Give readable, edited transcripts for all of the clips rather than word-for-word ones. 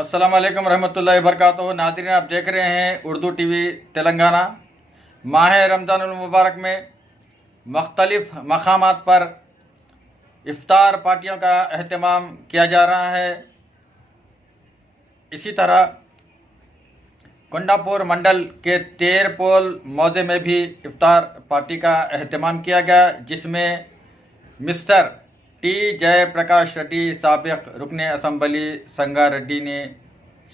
अस्सलाम वालेकुम रहमतुल्लाहि वबरकातुहू। नाज़रीन, आप देख रहे हैं उर्दू टीवी तेलंगाना। माह रमज़ानुल मुबारक में मुख्तलिफ मकामात पर इफ्तार पार्टियों का अहतमाम किया जा रहा है। इसी तरह कोंडापुर मंडल के तेरपोल मौज़े में भी इफ्तार पार्टी का अहतमाम किया गया, जिसमें मिस्टर टी जयप्रकाश रेड्डी साबिक रुकने असम्बली संगारेड्डी ने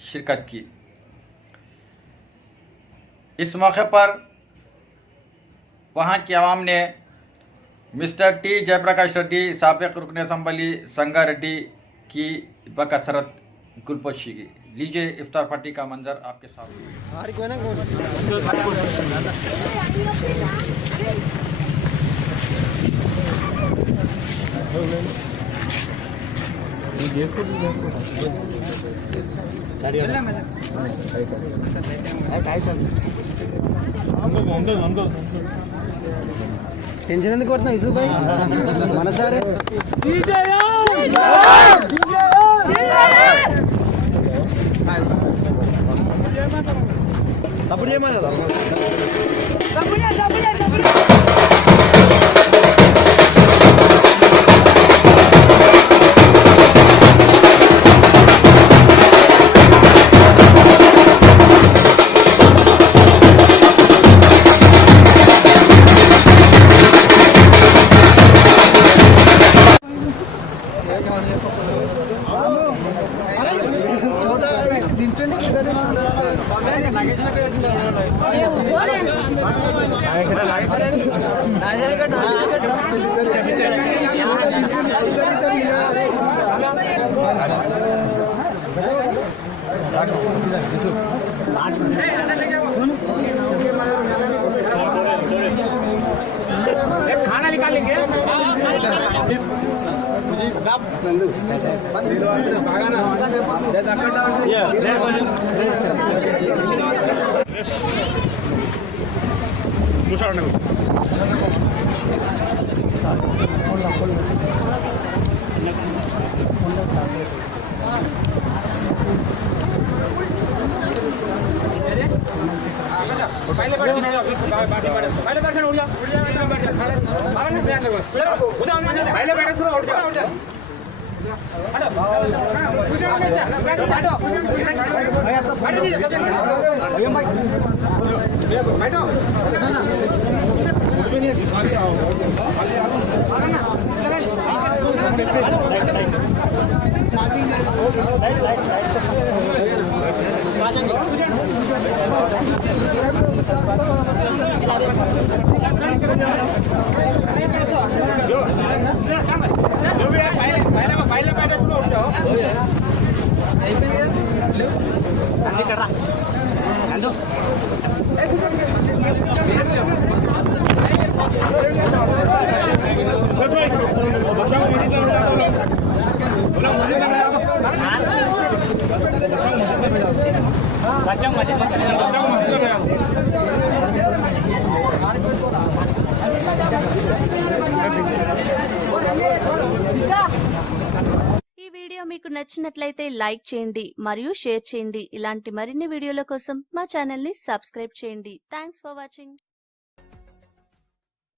शिरकत की। इस मौके पर वहां की आवाम ने मिस्टर टी जयप्रकाश रेड्डी साबिक रुकने असम्बली संगारेड्डी की बकसरत गुलपोशी की। लीजिए इफ्तार पार्टी का मंजर आपके सामने। టెన్షన్ ఎందుకు కొడుతున్నా ఇసు భాయ్ మనసారే తప్పుడు ఏమన్నా खाना निकालेंगे पहले बैठे उठ जाओ पहले बैठे सुनो उठ जाओ ఈ వీడియో మీకు నచ్చినట్లయితే లైక్ చేయండి మరియు షేర్ చేయండి. ఇలాంటి మరిన్ని వీడియోల కోసం మా ఛానల్ ని సబ్స్క్రైబ్ చేయండి. Thanks for watching.